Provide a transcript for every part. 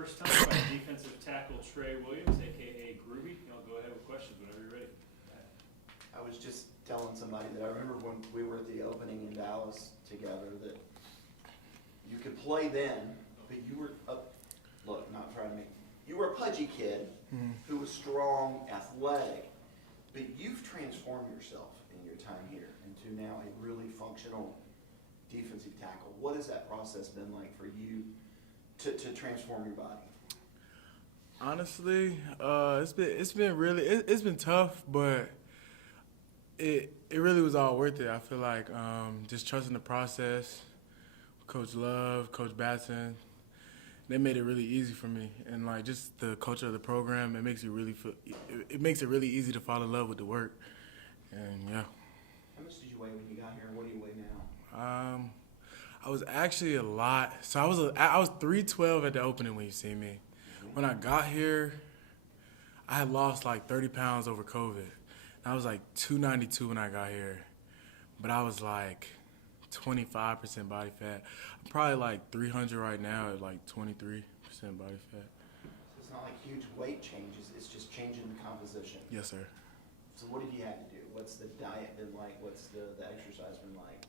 first time by defensive tackle Trey Williams, a.k.a. Groovy. Y'all go ahead with questions whenever you're ready. I was just telling somebody that I remember when we were at the opening in Dallas together that you could play then, but you were not trying to make, you were a pudgy kid who was strong, athletic, but you've transformed yourself in your time here into now a really functional defensive tackle. What has that process been like for you to transform your body? Honestly, it's been tough, but it really was all worth it. I feel like just trusting the process, Coach Love, Coach Batson, they made it really easy for me, and like just the culture of the program, it makes it really easy to fall in love with the work, and yeah. How much did you weigh when you got here, and what do you weigh now? I was actually a lot. So I was 312 at the opening when you see me. When I got here, I had lost like 30 pounds over COVID. I was like 292 when I got here, but I was like 25% body fat. I'm probably like 300 right now at like 23% body fat. So it's not like huge weight changes, it's just changing the composition. Yes, sir. So what have you had to do? What's the diet been like? What's the exercise been like?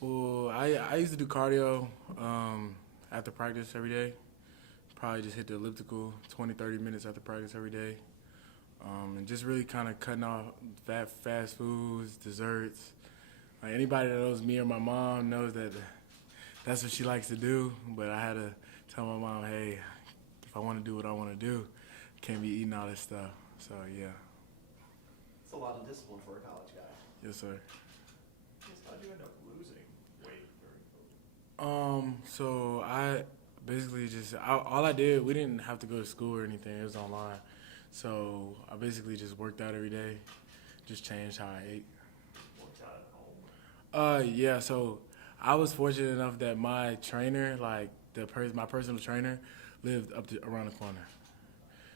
Well, I used to do cardio after practice every day. Probably just hit the elliptical 20, 30 minutes after practice every day. And just really kind of cutting off fast foods, desserts. Like anybody that knows me or my mom knows that that's what she likes to do. But I had to tell my mom, hey, if I want to do what I want to do, I can't be eating all this stuff. So, yeah. It's a lot of discipline for a college guy. Yes, sir. How'd you end up losing weight during COVID? So I basically all I did, we didn't have to go to school or anything. It was online. So I basically just worked out every day, just changed how I ate. Worked out at home? Yeah, so I was fortunate enough that my trainer, like my personal trainer, lived around the corner.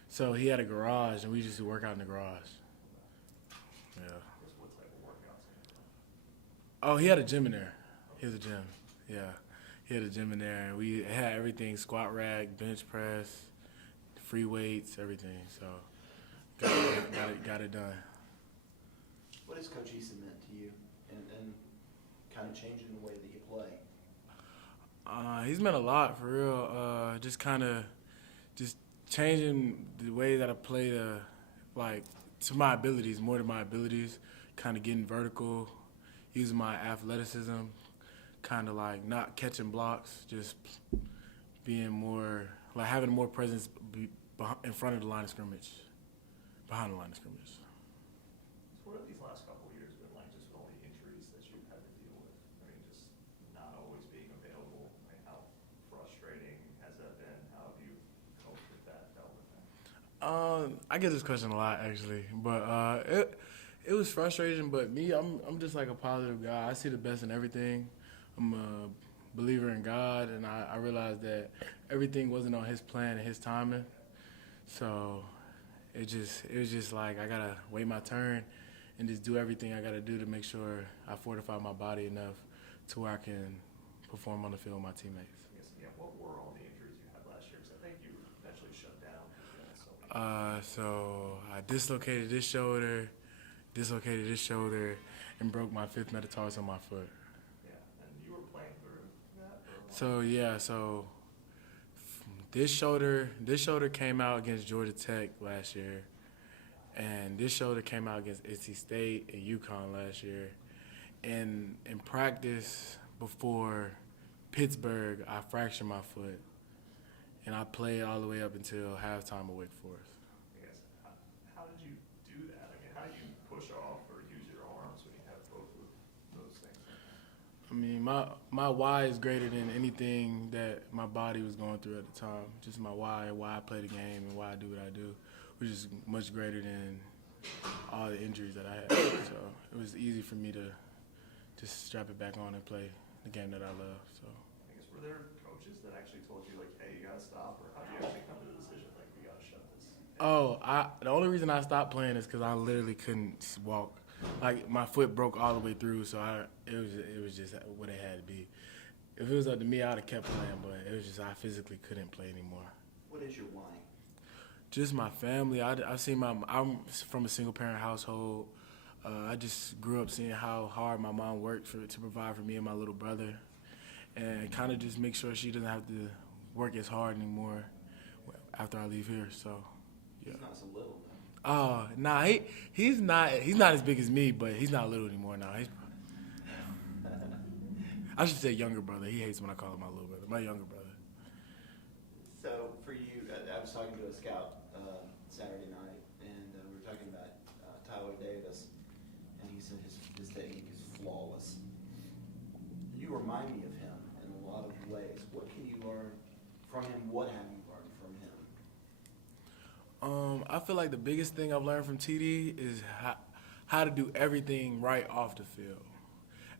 So he had a garage, and we just used to work out in the garage. Yeah. What type of workouts? Oh, he had a gym in there. He has a gym. Yeah. He had a gym in there, and we had everything: squat rack, bench press, free weights, everything. So got it done. What has Coach Eason meant to you, and kind of changing the way that you play? He's meant a lot, for real. Just changing the way that I play to my abilities, more to my abilities, kind of getting vertical, using my athleticism, kind of like not catching blocks, just being more, like having more presence in front of the line of scrimmage, behind the line of scrimmage. So what have these last couple of years been like, just with all the injuries that you've had to deal with? I mean, just not always being available. I mean, how frustrating has that been? How have you coped with that, dealt with that? I get this question a lot, actually, but it was frustrating. But me, I'm just like a positive guy. I see the best in everything. I'm a believer in God, and I realized that everything wasn't on His plan and His timing. So it was just like I gotta wait my turn and just do everything I gotta do to make sure I fortify my body enough to where I can perform on the field with my teammates. What were all the injuries you had last year? Because I think you eventually shut down. So I dislocated this shoulder, and broke my fifth metatarsal on my foot. Yeah, and you were playing through that for a while. So this shoulder came out against Georgia Tech last year, and this shoulder came out against NC State and UConn last year. And in practice before Pittsburgh, I fractured my foot, and I played all the way up until halftime of Wake Forest. I guess, how did you do that? I mean, how do you push off or use your arms when you have both of those things? I mean, my why is greater than anything that my body was going through at the time. Just my why I play the game, and why I do what I do, which is much greater than all the injuries that I had. So it was easy for me to just strap it back on and play the game that I love. So I guess, were there coaches that actually told you, like, hey, you got to stop? Or how do you actually come to the decision, like, we got to shut this down? the only reason I stopped playing is because I literally couldn't walk. Like, my foot broke all the way through, so it was just what it had to be. If it was up to me, I would have kept playing, but it was just I physically couldn't play anymore. What is your why? Just my family. I'm from a single parent household. I just grew up seeing how hard my mom worked to provide for me and my little brother, and kind of just make sure she doesn't have to work as hard anymore after I leave here. So, yeah. He's not so little, though. Oh, nah, he's not as big as me, but he's not little anymore now. I should say younger brother. He hates when I call him my little brother. My younger brother. So for you, I was talking to a scout Saturday night, and we were talking about Tyler Davis, and he said his technique is flawless. You remind me of him in a lot of ways. What can you learn from him? What have you learned from him? I feel like the biggest thing I've learned from TD is how to do everything right off the field,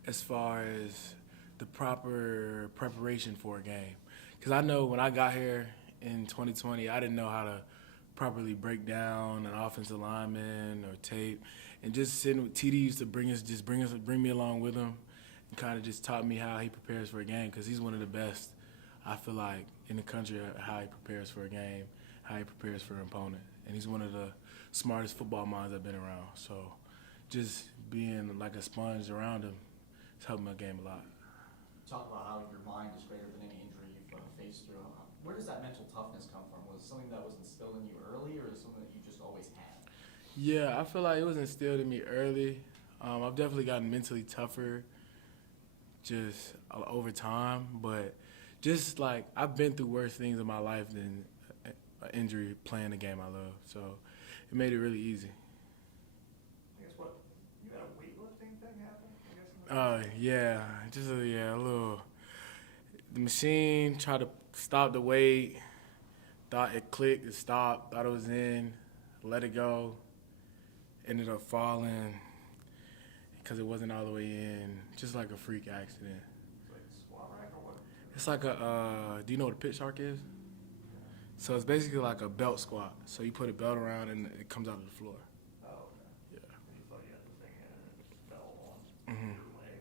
as far as the proper preparation for a game. Because I know when I got here in 2020, I didn't know how to properly break down an offensive lineman or tape. And just sitting with TD used to bring me along with him and kind of just taught me how he prepares for a game, because he's one of the best, I feel like, in the country, how he prepares for a game, how he prepares for an opponent. And he's one of the smartest football minds I've been around. So just being like a sponge around him has helped my game a lot. Talk about how your mind is greater than any injury you've faced through. Where does that mental toughness come from? Was it something that was instilled in you early, or is it something that you just always had? Yeah, I feel like it was instilled in me early. I've definitely gotten mentally tougher just over time, but just like I've been through worse things in my life than an injury playing the game I love. So it made it really easy. I guess you had a weightlifting thing happen, I guess? Yeah, just a little. The machine tried to stop the weight, thought it clicked, it stopped, thought it was in, let it go, ended up falling because it wasn't all the way in, just like a freak accident. It's like squat rack or what? It's like do you know what a pit shark is? So it's basically like a belt squat. So you put a belt around and it comes out of the floor. Oh, okay. Yeah. And you thought you had the thing in and it just fell on Mhm. your leg?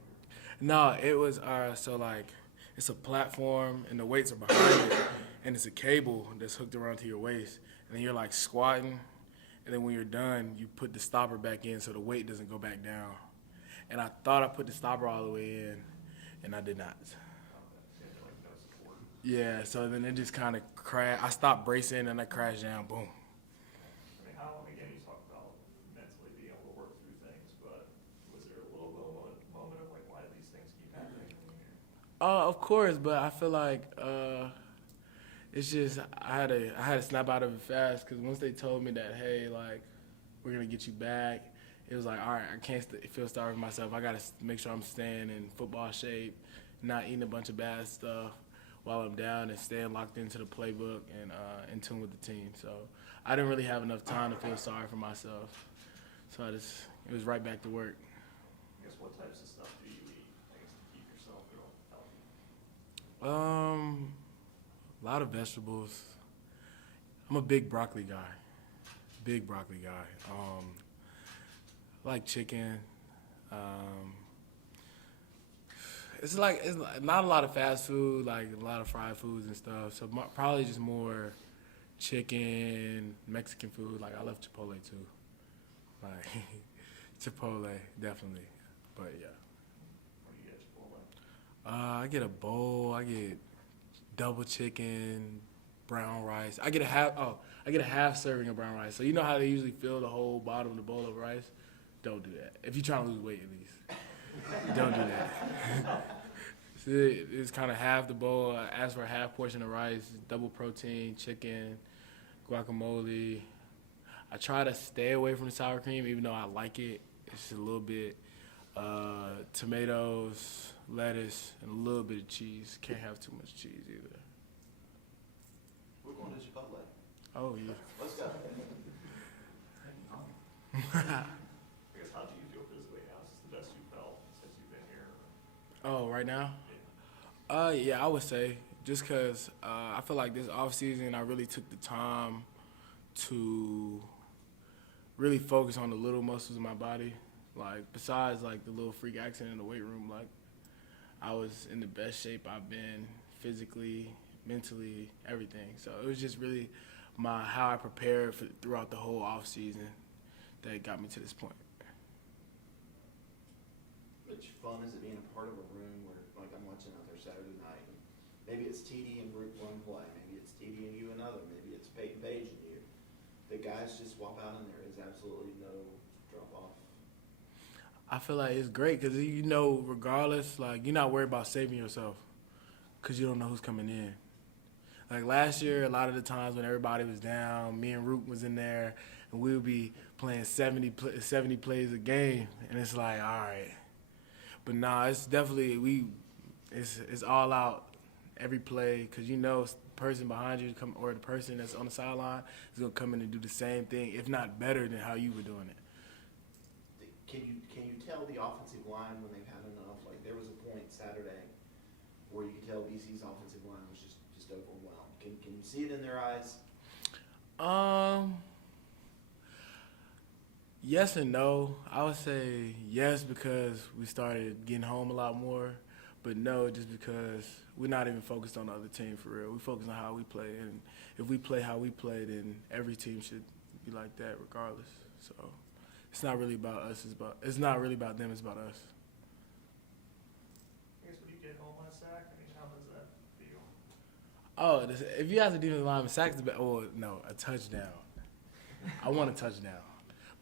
No, it was so like it's a platform and the weights are behind it, and it's a cable that's hooked around to your waist, and then you're like squatting, and then when you're done, you put the stopper back in so the weight doesn't go back down. And I thought I put the stopper all the way in, and I did not. Okay. So you had like no support. Yeah, so then it just kind of crashed. I stopped bracing and I crashed down. Boom. I mean, again, you talk about mentally being able to work through things, but was there a little moment of like, why do these things keep happening? Of course, but I feel like it's just I had to snap out of it fast, because once they told me that, hey, like, we're gonna get you back, it was like, all right, I can't feel sorry for myself. I gotta make sure I'm staying in football shape, not eating a bunch of bad stuff while I'm down, and staying locked into the playbook and in tune with the team. So I didn't really have enough time to feel sorry for myself. So it was right back to work. I guess what types of stuff do you eat, I guess, to keep yourself healthy? A lot of vegetables. I'm a big broccoli guy. I like chicken. It's not a lot of fast food, like a lot of fried foods and stuff. So probably just more chicken, Mexican food. Like I love Chipotle too. Like Chipotle, definitely. But yeah. What do you get Chipotle? I get a bowl. I get double chicken, brown rice. I get a half serving of brown rice. So you know how they usually fill the whole bottom of the bowl of rice? Don't do that. If you're trying to lose weight, at least. Don't do that. So it's kind of half the bowl. I ask for a half portion of rice, double protein, chicken, guacamole. I try to stay away from the sour cream, even though I like it. It's just a little bit. Tomatoes, lettuce, and a little bit of cheese. Can't have too much cheese either. We're going to Chipotle. Oh, yeah. Let's go. I guess, how do you feel physically now? Is this the best you've felt since you've been here? Oh, right now? Yeah, I would say. Just because I feel like this offseason I really took the time to really focus on the little muscles in my body. Like, besides, like, the little freak accident in the weight room, like, I was in the best shape I've been physically, mentally, everything. So it was just really how I prepared throughout the whole off season that got me to this point. How much fun is it being a part of a room where, like, I'm watching out there Saturday night, and maybe it's TD and Root one play, maybe it's TD and you another, maybe it's Peyton Page and you. The guys just swap out in there. There's absolutely no drop off. I feel like it's great because, you know, regardless, like, you're not worried about saving yourself because you don't know who's coming in. Like last year, a lot of the times when everybody was down, me and Root was in there, and we would be playing 70 plays a game, and it's like, all right. But nah, it's definitely it's all out every play because you know the person behind you or the person that's on the sideline is gonna come in and do the same thing, if not better than how you were doing it. Can you tell the offensive line when they've had enough? Like there was a point Saturday where you could tell BC's offensive line was just overwhelmed. Can you see it in their eyes? Yes and no. I would say yes because we started getting home a lot more, but no just because we're not even focused on the other team for real. We focus on how we play, and if we play how we play, then every team should be like that regardless. So it's not really about us. It's not really about them. It's about us. I guess when you get home on a sack, I mean, how does that feel? Oh, if you ask the defensive lineman, sack is the best. Oh no, a touchdown. I want a touchdown.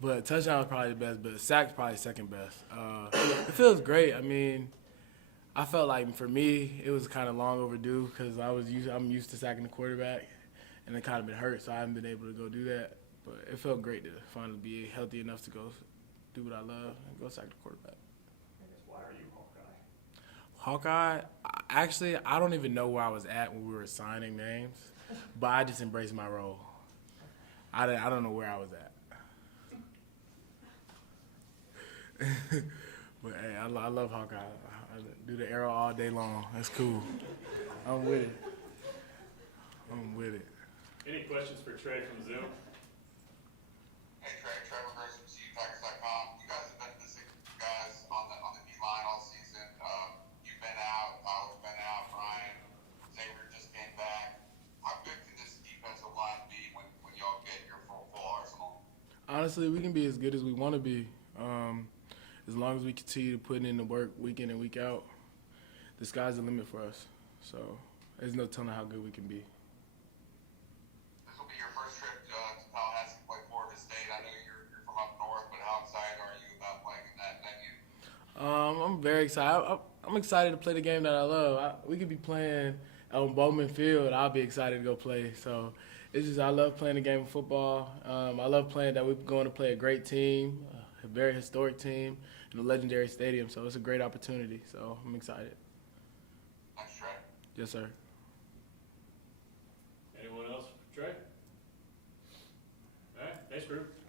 But touchdown is probably the best, but sack's probably second best. It feels great. I mean, I felt like for me it was kind of long overdue because I'm used to sacking the quarterback, and it kind of been hurt, so I haven't been able to go do that. But it felt great to finally be healthy enough to go do what I love and go sack the quarterback. I guess why are you Hawkeye? Hawkeye, I don't even know where I was at when we were signing names, but I just embraced my role. I don't know where I was at. But hey, I love Hawkeye. I do the arrow all day long. That's cool. I'm with it. Any questions for Trey from Zoom? Hey Trey, Trevor Gross from Tigers.com. You guys have been missing guys on the D-line all season. You've been out, Tyler's been out, Brian, Xavier just came back. How good can this defensive line be when y'all get your full arsenal? Honestly, we can be as good as we want to be. As long as we continue to put in the work week in and week out, the sky's the limit for us. So there's no telling how good we can be. This will be your first trip to Tallahassee to play Florida State. I know you're from up north, but how excited are you about playing in that venue? I'm very excited. I'm excited to play the game that I love. We could be playing on Bowman Field. I'll be excited to go play. So it's just I love playing the game of football. I love playing that we're going to play a great team, a very historic team, in a legendary stadium. So it's a great opportunity. So I'm excited. Thanks, Trey. Yes, sir. Anyone else for Trey? All right, thanks, crew.